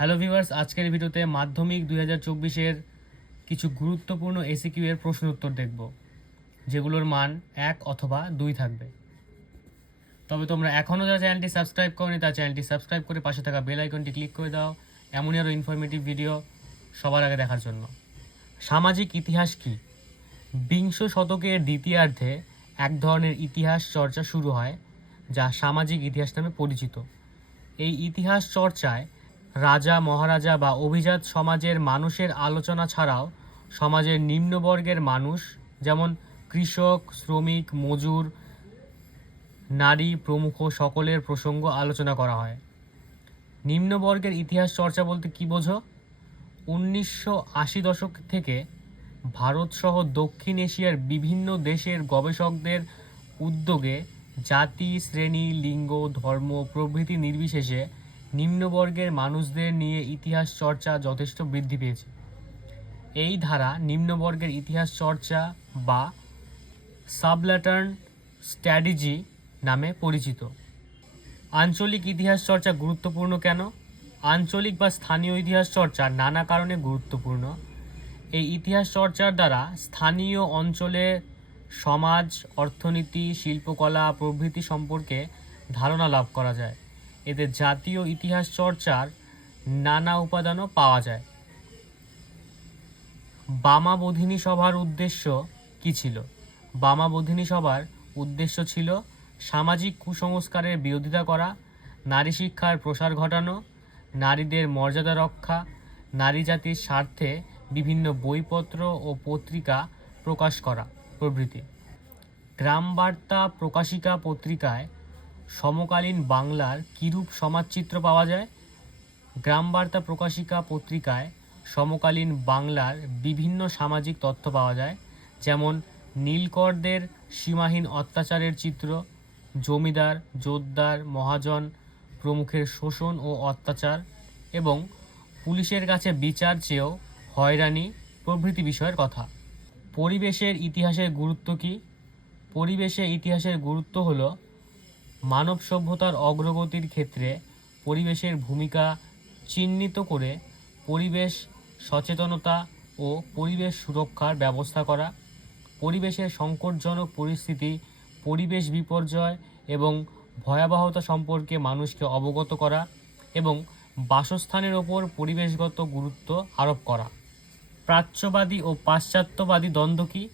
Hello viewers আজকের ভিডিওতে মাধ্যমিক দুই হাজার চব্বিশের কিছু গুরুত্বপূর্ণ এসিকিউ এর প্রশ্ন উত্তর দেখব, যেগুলোর মান এক অথবা দুই থাকবে। তবে তোমরা এখনও যারা চ্যানেলটি সাবস্ক্রাইব করনি, তার চ্যানেলটি সাবস্ক্রাইব করে পাশে থাকা বেল আইকনটি ক্লিক করে দাও। এমনই আরও ইনফরমেটিভ ভিডিও সবার আগে দেখার জন্য। সামাজিক ইতিহাস কি? বিংশ শতকের দ্বিতীয়ার্ধে এক ধরনের ইতিহাস চর্চা শুরু হয়, যা সামাজিক ইতিহাস নামে পরিচিত। এই ইতিহাস চর্চায় রাজা, মহারাজা বা অভিজাত সমাজের মানুষের আলোচনা ছাড়াও সমাজের নিম্নবর্গের মানুষ, যেমন কৃষক, শ্রমিক, মজুর, নারী প্রমুখ সকলের প্রসঙ্গ আলোচনা করা হয়। নিম্নবর্গের ইতিহাস চর্চা বলতে কি বোঝো? উনিশশো আশি দশক থেকে ভারতসহ দক্ষিণ এশিয়ার বিভিন্ন দেশের গবেষকদের উদ্যোগে জাতি, শ্রেণি, লিঙ্গ, ধর্ম, প্রভৃতি নির্বিশেষে নিম্নবর্গের মানুষদের নিয়ে ইতিহাস চর্চা যথেষ্ট বৃদ্ধি পেয়েছে। এই ধারা নিম্নবর্গের ইতিহাস চর্চা বা সাবল্যাটার্ন স্ট্র্যাটেজি নামে পরিচিত। আঞ্চলিক ইতিহাস চর্চা গুরুত্বপূর্ণ কেন? আঞ্চলিক বা স্থানীয় ইতিহাস চর্চা নানা কারণে গুরুত্বপূর্ণ। এই ইতিহাস চর্চার দ্বারা স্থানীয় অঞ্চলে সমাজ, অর্থনীতি, শিল্পকলা, প্রভৃতি সম্পর্কে ধারণা লাভ করা যায়। এতে জাতীয় ইতিহাস চর্চার নানা উপাদানও পাওয়া যায়। বামা বোধিনী সভার উদ্দেশ্য কি ছিল? বামা বোধিনী সভার উদ্দেশ্য ছিল সামাজিক কুসংস্কারের বিরোধিতা করা, নারী শিক্ষার প্রসার ঘটানো, নারীদের মর্যাদা রক্ষা, নারী জাতির স্বার্থে বিভিন্ন বইপত্র ও পত্রিকা প্রকাশ করা প্রভৃতি। গ্রাম বার্তা প্রকাশিকা পত্রিকায় সমকালীন বাংলার কিরূপ সমাজচিত্র পাওয়া যায়? গ্রাম বার্তা প্রকাশিকা পত্রিকায় সমকালীন বাংলার বিভিন্ন সামাজিক তথ্য পাওয়া যায়, যেমন নীলকরদের সীমাহীন অত্যাচারের চিত্র, জমিদার জোতদার মহাজন, প্রমুখের শোষণ ও অত্যাচার এবং পুলিশের কাছে বিচার চেয়েও হয়রানি প্রভৃতি বিষয়ের কথা। পরিবেশের ইতিহাসের গুরুত্ব কী? পরিবেশে ইতিহাসের গুরুত্ব হলো মানব সভ্যতার অগ্রগতির ক্ষেত্রে পরিবেশের ভূমিকা চিহ্নিত করে পরিবেশ সচেতনতা ও পরিবেশ সুরক্ষার ব্যবস্থা করা, পরিবেশের সংকটজনক পরিস্থিতি, পরিবেশ বিপর্যয় এবং ভয়াবহতা সম্পর্কে মানুষকে অবগত করা এবং বাসস্থানের ওপর পরিবেশগত গুরুত্ব আরোপ করা। প্রাচ্যবাদী ও পাশ্চাত্যবাদী দ্বন্দ্ব কী?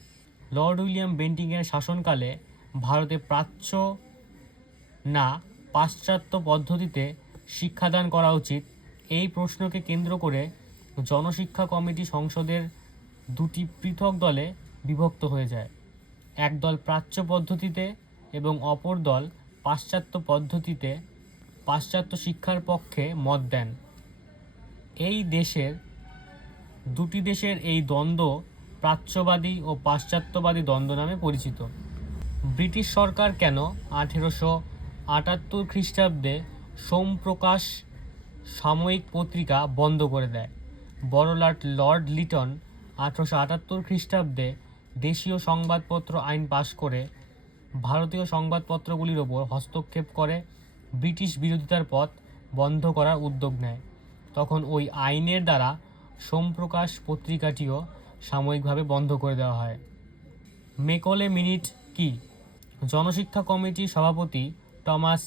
লর্ড উইলিয়াম বেন্টিংয়ের শাসনকালে ভারতে প্রাচ্য না পাশ্চাত্য পদ্ধতিতে শিক্ষাদান করা উচিত, এই প্রশ্নকে কেন্দ্র করে জনশিক্ষা কমিটি সংসদের দুটি পৃথক দলে বিভক্ত হয়ে যায়। এক দল প্রাচ্য পদ্ধতিতে এবং অপর দল পাশ্চাত্য পদ্ধতিতে পাশ্চাত্য শিক্ষার পক্ষে মত দেন। এই দেশের, দুটি দেশের এই দ্বন্দ্ব প্রাচ্যবাদী ও পাশ্চাত্যবাদী দ্বন্দ্ব নামে পরিচিত। ব্রিটিশ সরকার কেন আঠেরোশো আটাত্তর খ্রিস্টাব্দে সোমপ্রকাশ সাময়িক পত্রিকা বন্ধ করে দেয়। বড়লাট লর্ড লিটন আঠারোশো আটাত্তর খ্রিস্টাব্দে দেশীয় সংবাদপত্র আইন পাশ করে ভারতীয় সংবাদপত্রগুলির ওপর হস্তক্ষেপ করে, ব্রিটিশ বিরোধিতার পথ বন্ধ করার উদ্যোগ নেয়। তখন ওই আইনের দ্বারা সোমপ্রকাশ পত্রিকাটিও সাময়িকভাবে বন্ধ করে দেওয়া হয়। মেকলে মিনিট কি? জনশিক্ষা কমিটির সভাপতি টমাস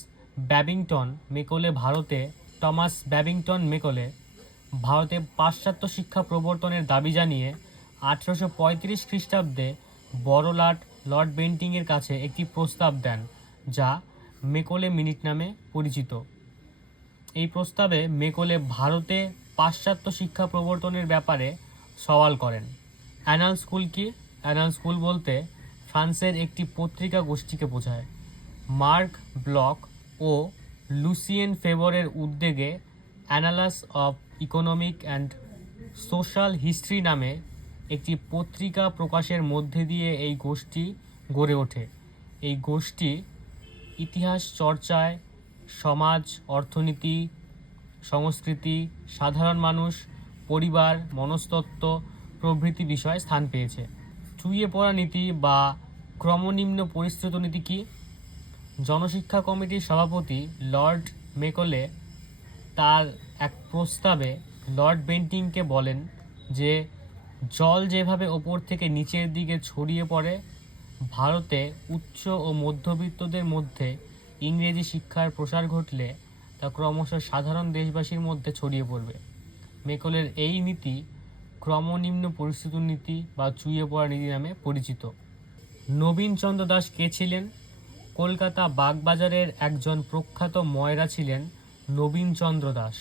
ব্যাবিংটন মেকলে ভারতে, টমাস ব্যাবিংটন মেকলে ভারতে পাশ্চাত্য শিক্ষা প্রবর্তনের দাবি জানিয়ে আঠেরোশো পঁয়ত্রিশ খ্রিস্টাব্দে বড়লাট লর্ড বেন্টিংয়ের কাছে একটি প্রস্তাব দেন, যা মেকলে মিনিট নামে পরিচিত। এই প্রস্তাবে মেকলে ভারতে পাশ্চাত্য শিক্ষা প্রবর্তনের ব্যাপারে সওয়াল করেন। অ্যানাল স্কুল কি? অ্যানাল স্কুল বলতে ফ্রান্সের একটি পত্রিকা গোষ্ঠীকে বোঝায়। মার্ক ব্লক ও লুসিয়েন ফেভরের উদ্যোগে Annales of economic and social history নামে একটি পত্রিকা প্রকাশের মধ্যে দিয়ে এই গোষ্ঠী গড়ে ওঠে। এই গোষ্ঠী ইতিহাস চর্চায়, সমাজ, অর্থনীতি, সংস্কৃতি, সাধারণ মানুষ, পরিবার, মনস্তত্ত্ব প্রভৃতি বিষয়ে স্থান পেয়েছে। চুইয়ে পড়া নীতি বা ক্রমনিম্ন পরিশ্রুত নীতি কী? জনশিক্ষা কমিটির সভাপতি লর্ড মেকলে তার এক প্রস্তাবে লর্ড বেন্টিংকে বলেন যে, জল যেভাবে ওপর থেকে নিচের দিকে ছড়িয়ে পড়ে, ভারতে উচ্চ ও মধ্যবিত্তদের মধ্যে ইংরেজি শিক্ষার প্রসার ঘটলে তা ক্রমশ সাধারণ দেশবাসীর মধ্যে ছড়িয়ে পড়বে। মেকলের এই নীতি ক্রমনিম্ন পরিস্থিতির নীতি বা চুইয়ে পড়া নীতি নামে পরিচিত। নবীনচন্দ্র দাস কে ছিলেন? কলকাতা বাগবাজারের একজন প্রখ্যাত ময়রা ছিলেন নবীনচন্দ্র দাস।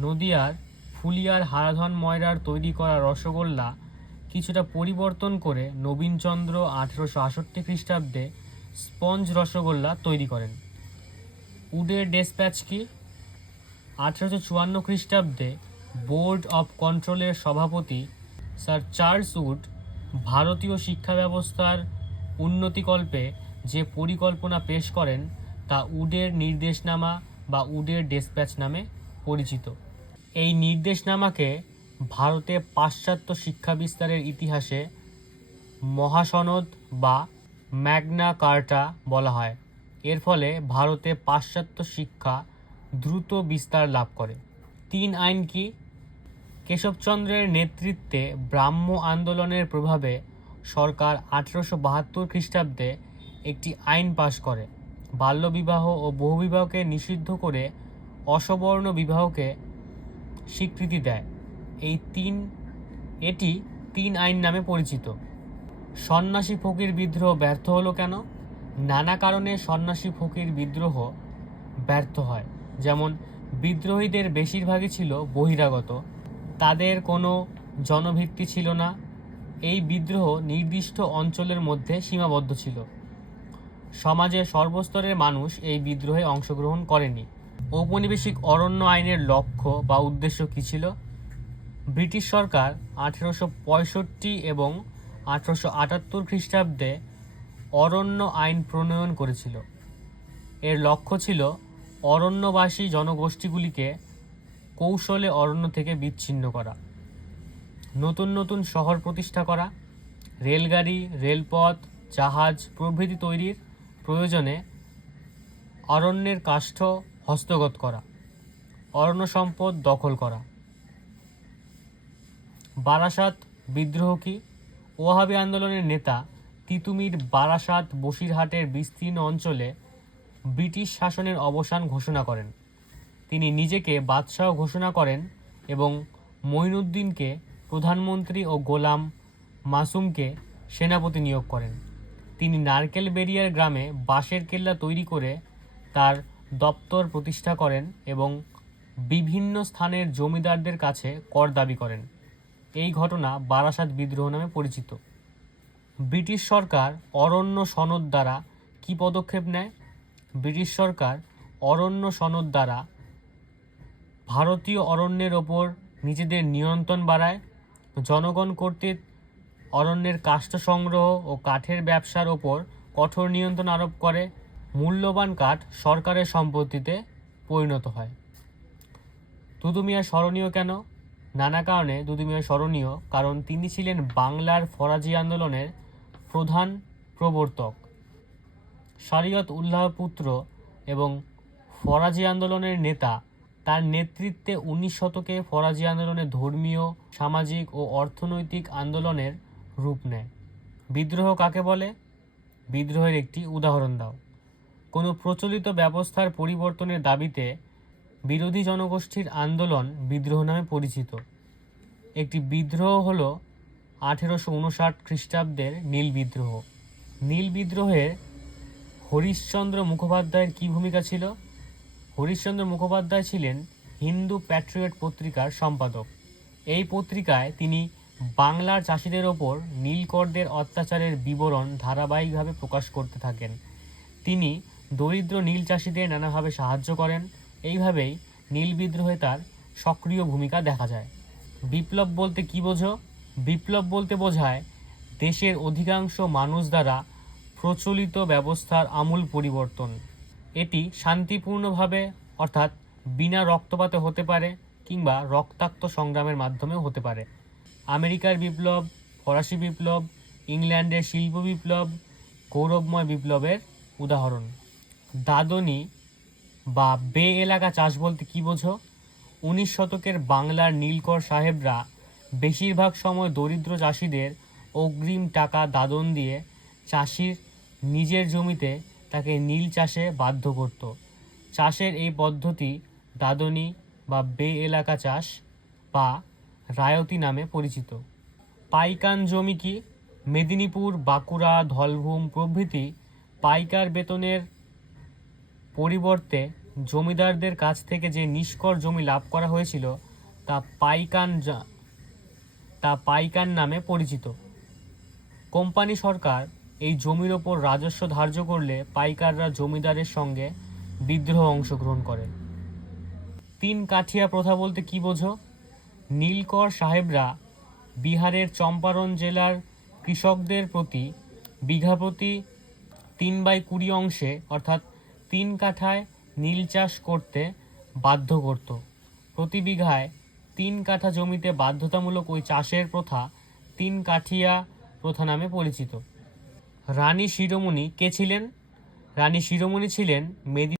নদিয়ার ফুলিয়ার হারাধন ময়রার তৈরি করা রসগোল্লা কিছুটা পরিবর্তন করে নবীনচন্দ্র আঠেরোশো আষট্টি খ্রিস্টাব্দে স্পঞ্জ রসগোল্লা তৈরি করেন। উডের ডেসপ্যাচ কি? আঠেরোশো চুয়ান্ন খ্রিস্টাব্দে বোর্ড অফ কন্ট্রোলের সভাপতি স্যার চার্লস উড ভারতীয় শিক্ষা ব্যবস্থার উন্নতিকল্পে যে পরিকল্পনা পেশ করেন তা উডের নির্দেশনামা বা উডের ডেসপ্যাচ নামে পরিচিত। এই নির্দেশনামাকে ভারতে পাশ্চাত্য শিক্ষা বিস্তারের ইতিহাসে মহাসনদ বা ম্যাগনা কার্টা বলা হয়। এর ফলে ভারতে পাশ্চাত্য শিক্ষা দ্রুত বিস্তার লাভ করে। তিন আইন কি? কেশবচন্দ্রের নেতৃত্বে ব্রাহ্ম আন্দোলনের প্রভাবে সরকার আঠেরোশো বাহাত্তর খ্রিস্টাব্দে একটি আইন পাশ করে। বাল্যবিবাহ ও বহুবিবাহকে নিষিদ্ধ করে অসবর্ণ বিবাহকে স্বীকৃতি দেয়। এই তিন, এটি তিন আইন নামে পরিচিত। সন্ন্যাসী ফকির বিদ্রোহ ব্যর্থ হলো কেন? নানা কারণে সন্ন্যাসী ফকির বিদ্রোহ ব্যর্থ হয়। যেমন, বিদ্রোহীদের বেশিরভাগই ছিল বহিরাগত। তাদের কোনো জনভিত্তি ছিল না। এই বিদ্রোহ নির্দিষ্ট অঞ্চলের মধ্যে সীমাবদ্ধ ছিল। সমাজের সর্বস্তরের মানুষ এই বিদ্রোহে অংশগ্রহণ করেনি। ঔপনিবেশিক অরণ্য আইনের লক্ষ্য বা উদ্দেশ্য কী ছিল? ব্রিটিশ সরকার আঠেরোশো পঁয়ষট্টি এবং আঠেরোশো আটাত্তর খ্রিস্টাব্দে অরণ্য আইন প্রণয়ন করেছিল। এর লক্ষ্য ছিল অরণ্যবাসী জনগোষ্ঠীগুলিকে কৌশলে অরণ্য থেকে বিচ্ছিন্ন করা। নতুন নতুন শহর প্রতিষ্ঠা করা, রেলগাড়ি, রেলপথ, জাহাজ প্রভৃতি তৈরির প্রয়োজনে অরণ্যের কাষ্ঠ হস্তগত করা, অরণ্য সম্পদ দখল করা। বারাসাত বিদ্রোহ কি? ওয়াহাবি আন্দোলনের নেতা তিতুমির বারাসাত বসিরহাটের বিস্তীর্ণ অঞ্চলে ব্রিটিশ শাসনের অবসান ঘোষণা করেন। তিনি নিজেকে বাদশাহ ঘোষণা করেন এবং মঈনুদ্দিনকে প্রধানমন্ত্রী ও গোলাম মাসুমকে সেনাপতি নিয়োগ করেন। তিনি নারকেল বেরিয়ার গ্রামে বাঁশের কেল্লা তৈরি করে তার দপ্তর প্রতিষ্ঠা করেন এবং বিভিন্ন স্থানের জমিদারদের কাছে কর দাবি করেন। এই ঘটনা বারাসাত বিদ্রোহ নামে পরিচিত। ব্রিটিশ সরকার অরণ্য সনদ দ্বারা কী পদক্ষেপ নেয়? ব্রিটিশ সরকার অরণ্য সনদ দ্বারা ভারতীয় অরণ্যের ওপর নিজেদের নিয়ন্ত্রণ বাড়ায়, জনগণ কর্তৃক অরণ্যের কাষ্ঠ সংগ্রহ ও কাঠের ব্যবসার ওপর কঠোর নিয়ন্ত্রণ আরোপ করে, মূল্যবান কাঠ সরকারের সম্পত্তিতে পরিণত হয়। দুদুমিয়া স্মরণীয় কেন? নানা কারণে দুদুমিয়া স্মরণীয়, কারণ তিনি ছিলেন বাংলার ফরাজি আন্দোলনের প্রধান প্রবর্তক। শরীয়ত উল্লাহ পুত্র এবং ফরাজি আন্দোলনের নেতা, তার নেতৃত্বে উনিশ শতকে ফরাজি আন্দোলনের ধর্মীয়, সামাজিক ও অর্থনৈতিক আন্দোলনের রূপ নেয়। বিদ্রোহ কাকে বলে? বিদ্রোহের একটি উদাহরণ দাও। কোনো প্রচলিত ব্যবস্থার পরিবর্তনের দাবিতে বিরোধী জনগোষ্ঠীর আন্দোলন বিদ্রোহ নামে পরিচিত। একটি বিদ্রোহ হল আঠেরোশো উনষাট খ্রিস্টাব্দের নীল বিদ্রোহ। নীল বিদ্রোহের হরিশ্চন্দ্র মুখোপাধ্যায়ের কী ভূমিকা ছিল? হরিশ্চন্দ্র মুখোপাধ্যায় ছিলেন হিন্দু প্যাট্রিয়ট পত্রিকার সম্পাদক। এই পত্রিকায় তিনি বাংলার চাষিদের ওপর নীলকরদের অত্যাচারের বিবরণ ধারাবাহিকভাবে প্রকাশ করতে থাকেন। তিনি দরিদ্র নীল চাষিদের নানাভাবে সাহায্য করেন। এইভাবেই নীল বিদ্রোহে তার সক্রিয় ভূমিকা দেখা যায়। বিপ্লব বলতে কী বোঝো? বিপ্লব বলতে বোঝায়, দেশের অধিকাংশ মানুষ দ্বারা প্রচলিত ব্যবস্থার আমূল পরিবর্তন। এটি শান্তিপূর্ণভাবে, অর্থাৎ বিনা রক্তপাতে হতে পারে কিংবা রক্তাক্ত সংগ্রামের মাধ্যমেও হতে পারে। আমেরিকার বিপ্লব, ফরাসি বিপ্লব, ইংল্যান্ডের শিল্প বিপ্লব, গৌরবময় বিপ্লবের উদাহরণ। দাদনি বা বে এলাকা চাষ বলতে কী বোঝো? উনিশ শতকের বাংলার নীলকর সাহেবরা বেশিরভাগ সময় দরিদ্র চাষিদের অগ্রিম টাকা দাদন দিয়ে চাষির নিজের জমিতে তাকে নীল চাষে বাধ্য করত। চাষের এই পদ্ধতি দাদনি বা বে এলাকা চাষ বা রায়তি নামে পরিচিত। পাইকান জমি কি? মেদিনীপুর, বাঁকুড়া, ধলভূম প্রভৃতি পাইকার বেতনের পরিবর্তে জমিদারদের কাছ থেকে যে নিষ্কর জমি লাভ করা হয়েছিল, তা পাইকান তা পাইকান নামে পরিচিত। কোম্পানি সরকার এই জমির ওপর রাজস্ব ধার্য করলে পাইকাররা জমিদারের সঙ্গে বিদ্রোহ অংশগ্রহণ করে। তিন কাঠিয়া প্রথা বলতে কি বোঝো? নীলকর সাহেবরা বিহারের চম্পারণ জেলার কৃষকদের প্রতি বিঘা প্রতি তিন বাই কুড়ি অংশে, অর্থাৎ তিন কাঠায় নীল চাষ করতে বাধ্য করত। প্রতি বিঘায় তিন কাঠা জমিতে বাধ্যতামূলক ওই চাষের প্রথা তিন কাঠিয়া প্রথা নামে পরিচিত। রানী শিরোমণি কে ছিলেন? রানী শিরোমণি ছিলেন মেদি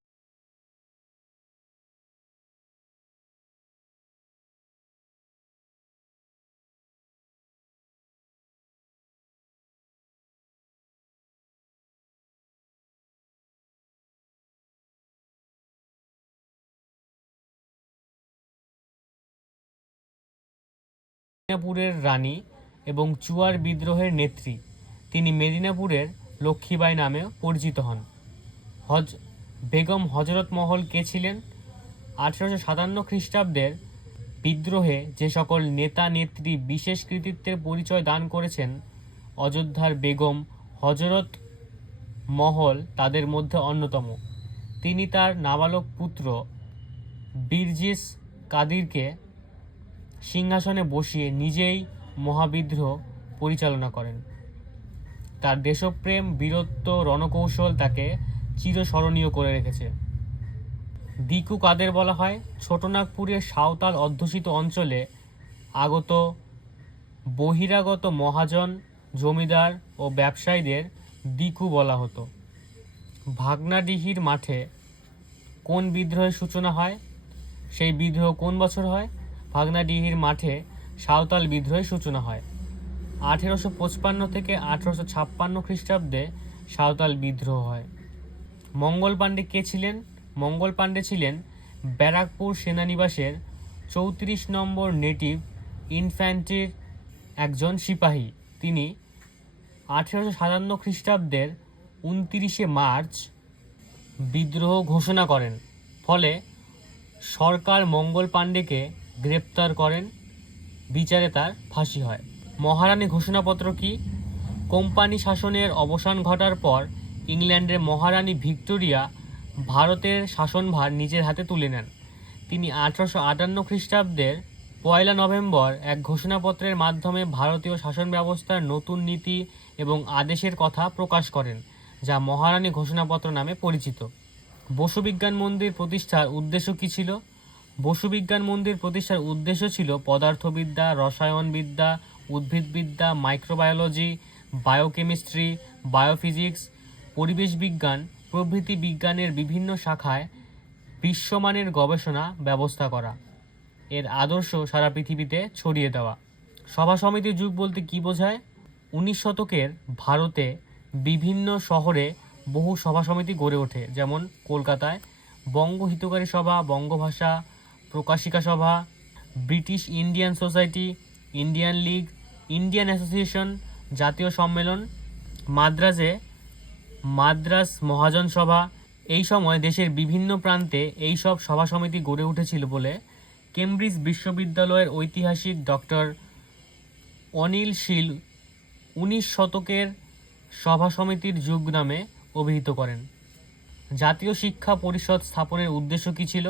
মেদিনীপুরের রানী এবং চুয়ার বিদ্রোহের নেত্রী। তিনি মেদিনীপুরের লক্ষ্মীবাই নামে পরিচিত হন। হজ, বেগম হজরত মহল কে ছিলেন? আঠেরোশো সাতান্ন খ্রিস্টাব্দের বিদ্রোহে যে সকল নেতা, নেত্রী বিশেষ কৃতিত্বের পরিচয় দান করেছেন, অযোধ্যার বেগম হজরত মহল তাদের মধ্যে অন্যতম। তিনি তার নাবালক পুত্র বীরজিস কাদিরকে সিংহাসনে বসিয়ে নিজেই মহাবিদ্রোহ পরিচালনা করেন। তার দেশপ্রেম, বীরত্ব, রণকৌশল তাকে চিরস্মরণীয় করে রেখেছে। দিকু কাদের বলা হয় ছোটনাগপুরের সাঁওতাল অধ্যুষিত অঞ্চলে আগত বহিরাগত মহাজন, জমিদার ও ব্যবসায়ীদের দিকু বলা হতো। ভাগনাডিহির মাঠে কোন বিদ্রোহের সূচনা হয়? সেই বিদ্রোহ কোন বছর হয়? ভাগনাডিহির মাঠে সাঁওতাল বিদ্রোহের সূচনা হয়। আঠেরোশো পঁচপান্ন থেকে আঠেরোশো ছাপ্পান্ন খ্রিস্টাব্দে সাঁওতাল বিদ্রোহ হয়। মঙ্গল পাণ্ডে কে ছিলেন? মঙ্গল পাণ্ডে ছিলেন ব্যারাকপুর সেনানিবাসের চৌত্রিশ নম্বর নেটিভ ইনফ্যান্ট্রির একজন সিপাহী। তিনি আঠেরোশো সাতান্ন খ্রিস্টাব্দের উনতিরিশে মার্চ বিদ্রোহ ঘোষণা করেন। ফলে সরকার মঙ্গল পাণ্ডেকে গ্রেপ্তার করেন। বিচারে তার ফাঁসি হয়। মহারানী ঘোষণাপত্র কি? কোম্পানি শাসনের অবসান ঘটার পর ইংল্যান্ডের মহারানী ভিক্টোরিয়া ভারতের শাসনভার নিজের হাতে তুলে নেন। তিনি আঠারোশো আটান্ন খ্রিস্টাব্দের পয়লা নভেম্বর এক ঘোষণাপত্রের মাধ্যমে ভারতীয় শাসন ব্যবস্থার নতুন নীতি এবং আদেশের কথা প্রকাশ করেন, যা মহারানী ঘোষণাপত্র নামে পরিচিত। বসুবিজ্ঞান মন্দির প্রতিষ্ঠার উদ্দেশ্য কী ছিল? বসু বিজ্ঞান মন্দির প্রতিষ্ঠার উদ্দেশ্য ছিল পদার্থবিদ্যা, রসায়নবিদ্যা, উদ্ভিদবিদ্যা, মাইক্রোবায়োলজি, বায়োকেমিস্ট্রি, বায়োফিজিক্স পরিবেশ বিজ্ঞান প্রভৃতি বিজ্ঞানের বিভিন্ন শাখায় বিশ্বমানের গবেষণা ব্যবস্থা করা। এর আদর্শ সারা পৃথিবীতে ছড়িয়ে দেওয়া। সভা সমিতির যুগ বলতে কী বোঝায়? উনিশ শতকের ভারতে বিভিন্ন শহরে বহু সভা সমিতি গড়ে ওঠে, যেমন কলকাতায়। বঙ্গ হিতকারী সভা, Bangabhasha Prakashika Sabha, British Indian society, Indian league, Indian association জাতীয় সম্মেলন, মাদ্রাজে মাদ্রাস মহাজন সভা। এই সময় দেশের বিভিন্ন প্রান্তে এই সব সভা সমিতি গড়ে উঠেছিল বলে কেমব্রিজ বিশ্ববিদ্যালয়ের ঐতিহাসিক ডক্টর অনিল শীল উনিশ শতকের সভা সমিতির যুগ নামে অভিহিত করেন। জাতীয় শিক্ষা পরিষদ স্থাপনের উদ্দেশ্য কী ছিল?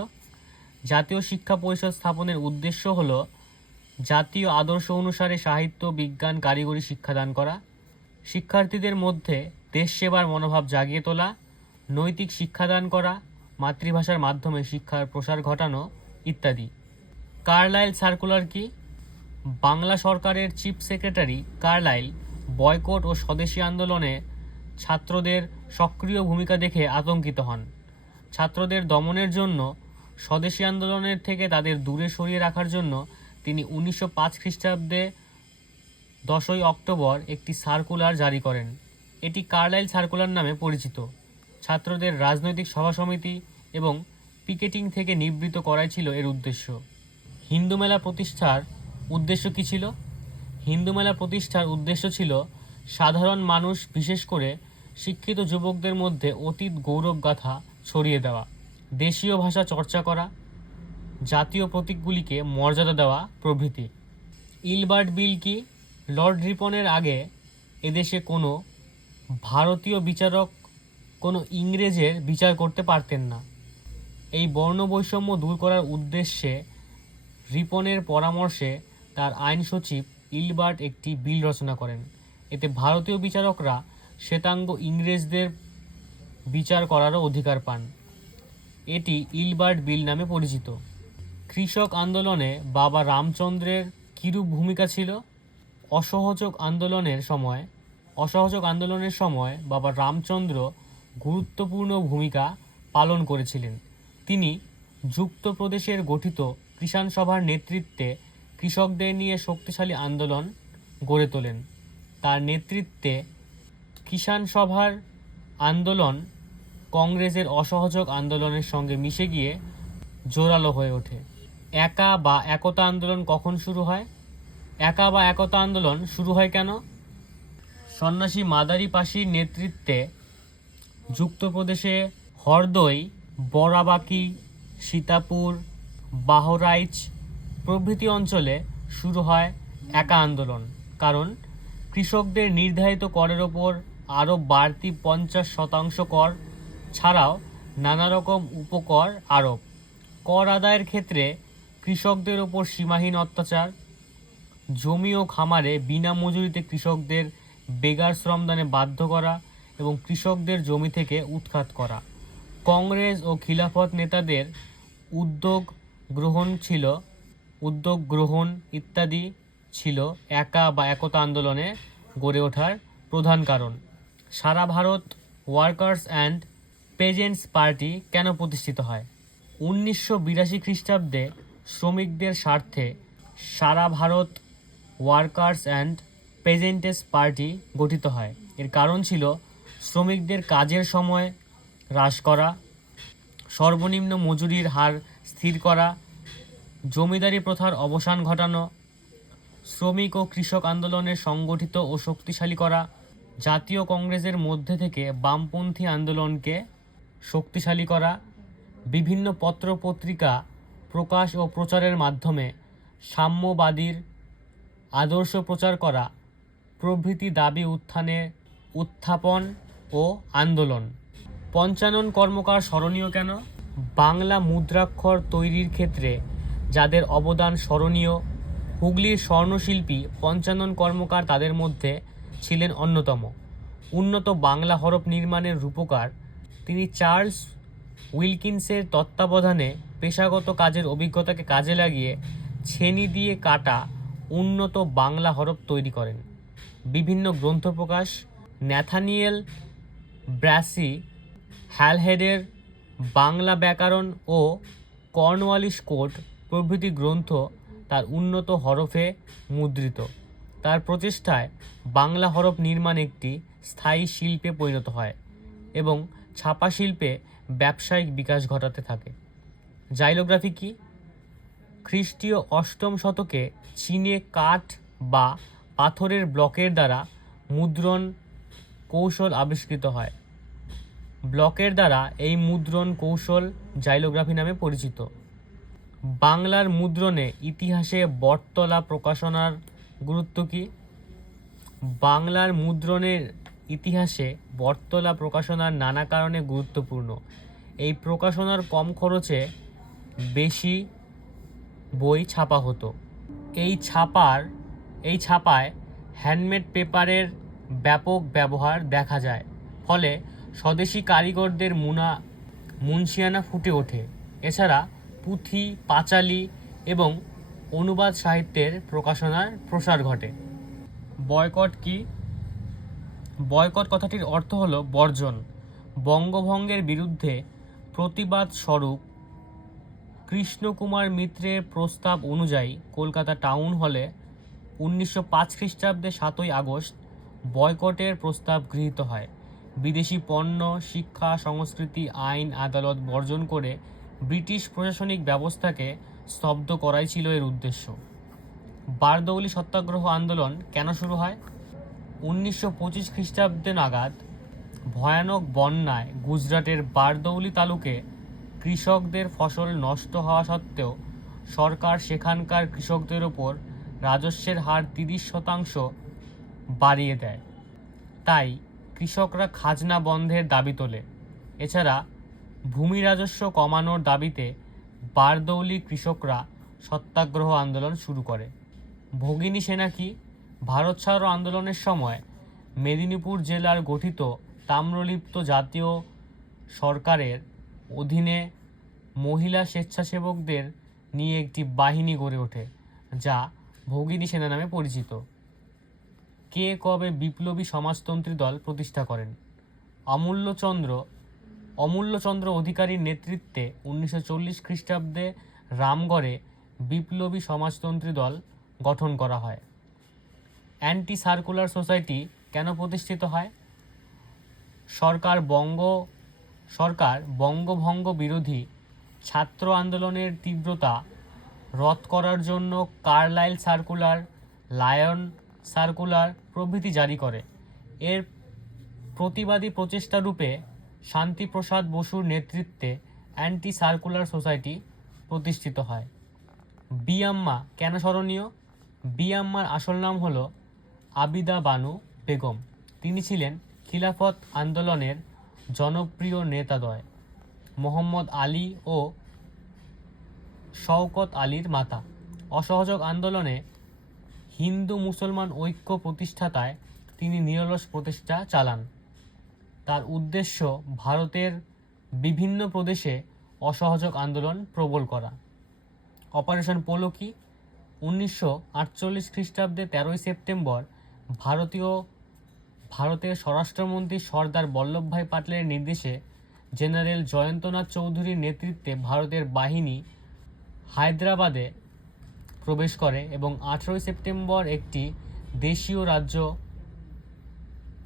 জাতীয় শিক্ষা পরিষদ স্থাপনের উদ্দেশ্য হল জাতীয় আদর্শ অনুসারে সাহিত্য, বিজ্ঞান, কারিগরি শিক্ষাদান করা, শিক্ষার্থীদের মধ্যে দেশ সেবার মনোভাব জাগিয়ে তোলা, নৈতিক শিক্ষাদান করা, মাতৃভাষার মাধ্যমে শিক্ষার প্রসার ঘটানো ইত্যাদি। কার্লাইল সার্কুলার কি? বাংলা সরকারের চিফ সেক্রেটারি কার্লাইল বয়কট ও স্বদেশী আন্দোলনে ছাত্রদের সক্রিয় ভূমিকা দেখে আতঙ্কিত হন। ছাত্রদের দমনের জন্য স্বদেশী আন্দোলনের থেকে তাদের দূরে সরিয়ে রাখার জন্য তিনি উনিশশো পাঁচ খ্রিস্টাব্দে দশই অক্টোবর একটি সার্কুলার জারি করেন। এটি কার্লাইল সার্কুলার নামে পরিচিত। ছাত্রদের রাজনৈতিক সভা সমিতি এবং পিকেটিং থেকে নিবৃত করাই ছিল এর উদ্দেশ্য। হিন্দু মেলা প্রতিষ্ঠার উদ্দেশ্য কী ছিল? হিন্দু মেলা প্রতিষ্ঠার উদ্দেশ্য ছিল সাধারণ মানুষ বিশেষ করে শিক্ষিত যুবকদের মধ্যে অতীত গৌরবগাথা ছড়িয়ে দেওয়া। দেশীয় ভাষা চর্চা করা, জাতীয় প্রতীকগুলিকে মর্যাদা দেওয়া প্রভৃতি। ইলবার্ট বিল কি লর্ড রিপনের আগে এদেশে কোনো ভারতীয় বিচারক কোনো ইংরেজের বিচার করতে পারতেন না? এই বর্ণ বৈষম্য দূর করার উদ্দেশ্যে রিপনের পরামর্শে তার আইন সচিব ইলবার্ট একটি বিল রচনা করেন। এতে ভারতীয় বিচারকরা শ্বেতাঙ্গ ইংরেজদের বিচার করারও অধিকার পান। এটি ইলবার্ট বিল নামে পরিচিত। কৃষক আন্দোলনে বাবা রামচন্দ্রের কিরূপ ভূমিকা ছিল? অসহযোগ আন্দোলনের সময় অসহযোগ আন্দোলনের সময় বাবা রামচন্দ্র গুরুত্বপূর্ণ ভূমিকা পালন করেছিলেন। তিনি যুক্তপ্রদেশের গঠিত কিষাণ সভার নেতৃত্বে কৃষকদের নিয়ে শক্তিশালী আন্দোলন গড়ে তোলেন। তার নেতৃত্বে কিষাণ সভার আন্দোলন কংগ্রেসের অসহযোগ আন্দোলনের সঙ্গে মিশে গিয়ে জোরালো হয়ে ওঠে। একা বা একতা আন্দোলন কখন শুরু হয়? একা বা একতা আন্দোলন শুরু হয় কেন? সন্ন্যাসী মাদারি পাশির নেতৃত্বে যুক্তপ্রদেশে হরদই বরাবাকি, সীতাপুর, বাহরাইচ প্রভৃতি অঞ্চলে শুরু হয় একা আন্দোলন। কারণ কৃষকদের নির্ধারিত করের ওপর আরও বাড়তি পঞ্চাশ শতাংশ কর ছাড়াও নানা রকম উপকর, আরোপ। কর আদায়ের ক্ষেত্রে কৃষকদের ওপর সীমাহীন অত্যাচার। জমি ও খামারে বিনা মজুরিতে কৃষকদের বেগার শ্রমদানে বাধ্য করা এবং কৃষকদের জমি থেকে উৎখাত করা। কংগ্রেস ও খিলাফত নেতাদের উদ্যোগ গ্রহণ ছিল, উদ্যোগ গ্রহণ ইত্যাদি ছিল একা বা একতা আন্দোলনে গড়ে ওঠার প্রধান কারণ। সারা Bharat workers and peasants party কেন প্রতিষ্ঠিত হয়? উনিশশো বিরাশি খ্রিস্টাব্দে শ্রমিকদের স্বার্থে সারা Bharat workers and peasants party গঠিত হয়। এর কারণ ছিল শ্রমিকদের কাজের সময় হ্রাস করা, সর্বনিম্ন মজুরির হার স্থির করা, জমিদারি প্রথার অবসান ঘটানো, শ্রমিক ও কৃষক আন্দোলনের সংগঠিত ও শক্তিশালী করা, জাতীয় কংগ্রেসের মধ্যে থেকে বামপন্থী আন্দোলনকে শক্তিশালী করা, বিভিন্ন পত্র পত্রিকা প্রকাশ ও প্রচারের মাধ্যমে সাম্যবাদীর আদর্শ প্রচার করা, প্রভৃতি দাবি উত্থানে উত্থাপন ও আন্দোলন। পঞ্চানন কর্মকার স্মরণীয় কেন? বাংলা মুদ্রাক্ষর তৈরির ক্ষেত্রে যাদের অবদান স্মরণীয়, হুগলির স্বর্ণশিল্পী পঞ্চানন কর্মকার তাদের মধ্যে ছিলেন অন্যতম। উন্নত বাংলা হরফ নির্মাণের রূপকার তিনি চার্লস উইলকিন্সের তত্ত্বাবধানে পেশাগত কাজের অভিজ্ঞতাকে কাজে লাগিয়ে ছেনি দিয়ে কাটা উন্নত বাংলা হরফ তৈরি করেন। বিভিন্ন গ্রন্থ প্রকাশ ন্যাথানিয়েল ব্র্যাসি হ্যালহেডের বাংলা ব্যাকরণ ও কর্নওয়ালিশ কোড প্রভৃতি গ্রন্থ তার উন্নত হরফে মুদ্রিত। তার প্রচেষ্টায় বাংলা হরফ নির্মাণ একটি স্থায়ী শিল্পে পরিণত হয় এবং ছাপা শিল্পে ব্যবসায়িক বিকাশ ঘটাতে থাকে। জাইলোগ্রাফি কি? খ্রিস্টীয় অষ্টম শতকে চীনে কাঠ বা পাথরের ব্লকের দ্বারা মুদ্রণ কৌশল আবিষ্কৃত হয়। ব্লকের দ্বারা এই মুদ্রণ কৌশল জাইলোগ্রাফি নামে পরিচিত। বাংলার মুদ্রণে ইতিহাসে বটতলা প্রকাশনার গুরুত্ব কী? বাংলার মুদ্রণের ইতিহাসে বটতলা প্রকাশনার নানা কারণে গুরুত্বপূর্ণ। এই প্রকাশনার কম খরচে বেশি বই ছাপা হতো। এই ছাপার, এই ছাপায় হ্যান্ডমেড পেপারের ব্যাপক ব্যবহার দেখা যায়। ফলে স্বদেশি কারিগরদের মুনা মুন্সিয়ানা ফুটে ওঠে। এছাড়া পুঁথি, পাঁচালি এবং অনুবাদ সাহিত্যের প্রকাশনার প্রসার ঘটে। বয়কট কি বয়কট কথাটির অর্থ হলো বর্জন। বঙ্গভঙ্গের বিরুদ্ধে প্রতিবাদ স্বরূপ কৃষ্ণকুমার মিত্রের প্রস্তাব অনুযায়ী কলকাতা টাউন হলে উনিশশো পাঁচ খ্রিস্টাব্দে সাতই আগস্ট বয়কটের প্রস্তাব গৃহীত হয়। বিদেশি পণ্য, শিক্ষা, সংস্কৃতি, আইন, আদালত বর্জন করে ব্রিটিশ প্রশাসনিক ব্যবস্থাকে স্তব্ধ করাই ছিল এর উদ্দেশ্য। বারদৌলি সত্যাগ্রহ আন্দোলন কেন শুরু হয়? উনিশশো পঁচিশ খ্রিস্টাব্দে নাগাদ ভয়ানক বন্যায় গুজরাটের বারদৌলি তালুকে কৃষকদের ফসল নষ্ট হওয়া সত্ত্বেও সরকার সেখানকার কৃষকদের ওপর রাজস্বের হার তিরিশ শতাংশ বাড়িয়ে দেয়। তাই কৃষকরা খাজনা বন্ধের দাবি তোলে। এছাড়া ভূমি রাজস্ব কমানোর দাবিতে বারদৌলি কৃষকরা সত্যাগ্রহ আন্দোলন শুরু করে। ভগিনী সেনা কি ভারত ছাড়ো আন্দোলনের সময় মেদিনীপুর জেলার গঠিত তাম্রলিপ্ত জাতীয় সরকারের অধীনে মহিলা স্বেচ্ছাসেবকদের নিয়ে একটি বাহিনী গড়ে ওঠে, যা ভগিনী সেনা নামে পরিচিত। কে কবে বিপ্লবী সমাজতন্ত্রী দল প্রতিষ্ঠা করেন? অমূল্যচন্দ্র অমূল্যচন্দ্র অধিকারীর নেতৃত্বে উনিশশো চল্লিশ খ্রিস্টাব্দে রামগড়ে বিপ্লবী সমাজতন্ত্রী দল গঠন করা হয়। অ্যান্টি সার্কুলার সোসাইটি কেন প্রতিষ্ঠিত হয়? সরকার বঙ্গ, সরকার বঙ্গভঙ্গ বিরোধী ছাত্র আন্দোলনের তীব্রতা রদ করার জন্য কার্লাইল সার্কুলার, লায়ন সার্কুলার প্রভৃতি জারি করে। এর প্রতিবাদী প্রচেষ্টা রূপে শান্তিপ্রসাদ বসুর নেতৃত্বে অ্যান্টি সার্কুলার সোসাইটি প্রতিষ্ঠিত হয়। বিয়াম্মা কেন স্মরণীয়? বিয়াম্মার আসল নাম হলো আবিদা বানু বেগম। তিনি ছিলেন খিলাফত আন্দোলনের জনপ্রিয় নেতাদ্বয় মোহাম্মদ আলী ও শওকত আলীর মাতা। অসহযোগ আন্দোলনে হিন্দু মুসলমান ঐক্য প্রতিষ্ঠাতায় তিনি নিরলস প্রচেষ্টা চালান। তার উদ্দেশ্য ভারতের বিভিন্ন প্রদেশে অসহযোগ আন্দোলন প্রবল করা। অপারেশন পোলো কি উনিশশো আটচল্লিশ খ্রিস্টাব্দে তেরোই সেপ্টেম্বর ভারতীয়, ভারতের স্বরাষ্ট্রমন্ত্রী সর্দার বল্লভভাই পাটেলের নির্দেশে জেনারেল জয়ন্তনাথ চৌধুরীর নেতৃত্বে ভারতের বাহিনী হায়দ্রাবাদে প্রবেশ করে এবং আঠেরোই সেপ্টেম্বর একটি দেশীয় রাজ্য,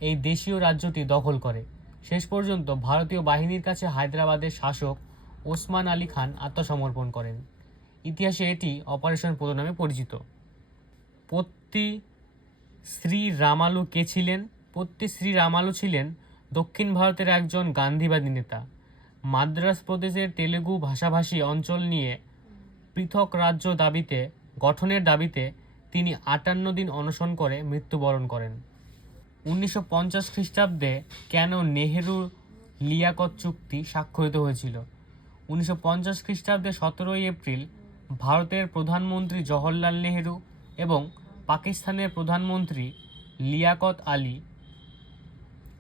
এই দেশীয় রাজ্যটি দখল করে। শেষ পর্যন্ত ভারতীয় বাহিনীর কাছে হায়দ্রাবাদের শাসক ওসমান আলী খান আত্মসমর্পণ করেন। ইতিহাসে এটি অপারেশন পোলো নামে পরিচিত। পত্তি শ্রী রামালু কে ছিলেন? পত্তি শ্রী রামালু ছিলেন দক্ষিণ ভারতের একজন গান্ধীবাদী নেতা। মাদ্রাস প্রদেশের তেলেগু ভাষাভাষী অঞ্চল নিয়ে পৃথক রাজ্য দাবিতে, গঠনের দাবিতে তিনি আটান্ন দিন অনশন করে মৃত্যুবরণ করেন। উনিশশো পঞ্চাশ খ্রিস্টাব্দে কেন নেহেরু লিয়াকত চুক্তি স্বাক্ষরিত হয়েছিল? উনিশশো পঞ্চাশ খ্রিস্টাব্দে সতেরোই এপ্রিল ভারতের প্রধানমন্ত্রী জওহরলাল নেহেরু এবং পাকিস্তানের প্রধানমন্ত্রী লিয়াকত আলী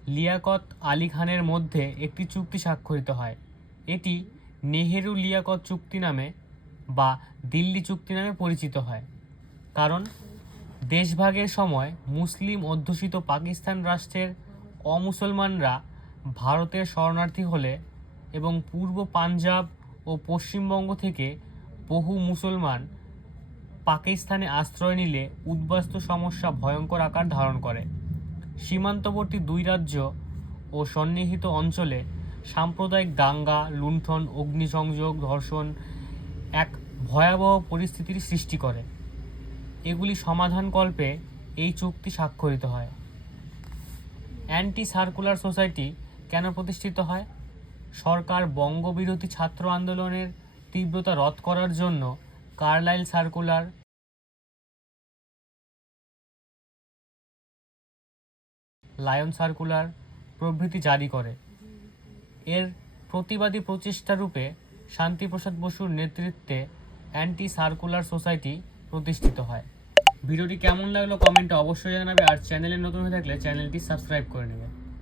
লিয়াকত আলী খানের মধ্যে একটি চুক্তি স্বাক্ষরিত হয়। এটি নেহেরু লিয়াকত চুক্তি নামে বা দিল্লি চুক্তি নামে পরিচিত হয়। কারণ, দেশভাগের সময় মুসলিম অধ্যুষিত পাকিস্তান রাষ্ট্রের অমুসলমানরা ভারতের শরণার্থী হলে এবং পূর্ব পাঞ্জাব ও পশ্চিমবঙ্গ থেকে বহু মুসলমান পাকিস্তানে আশ্রয় নিলে উদ্বাস্তু সমস্যা ভয়ঙ্কর আকার ধারণ করে। সীমান্তবর্তী দুই রাজ্য ও সন্নিহিত অঞ্চলে সাম্প্রদায়িক দাঙ্গা, লুণ্ঠন, অগ্নিসংযোগ, ধর্ষণ এক ভয়াবহ পরিস্থিতির সৃষ্টি করে। এগুলি সমাধানকল্পে এই চুক্তি স্বাক্ষরিত হয়। অ্যান্টি সার্কুলার সোসাইটি কেন প্রতিষ্ঠিত হয়? সরকার বঙ্গবিরোধী ছাত্র আন্দোলনের তীব্রতা রদ করার জন্য কার্লাইল সার্কুলার। লায়ন সার্কুলার প্রভৃতি জারি করে। এর প্রতিবাদী প্রচেষ্টা রূপে শান্তিপ্রসাদ বসুর নেতৃত্বে অ্যান্টি সার্কুলার সোসাইটি প্রতিষ্ঠিত হয়। ভিডিওটি কেমন লাগল কমেন্টে অবশ্যই জানাবে আর চ্যানেলে নতুন হয়ে থাকলে চ্যানেলটি সাবস্ক্রাইব করে নেবে।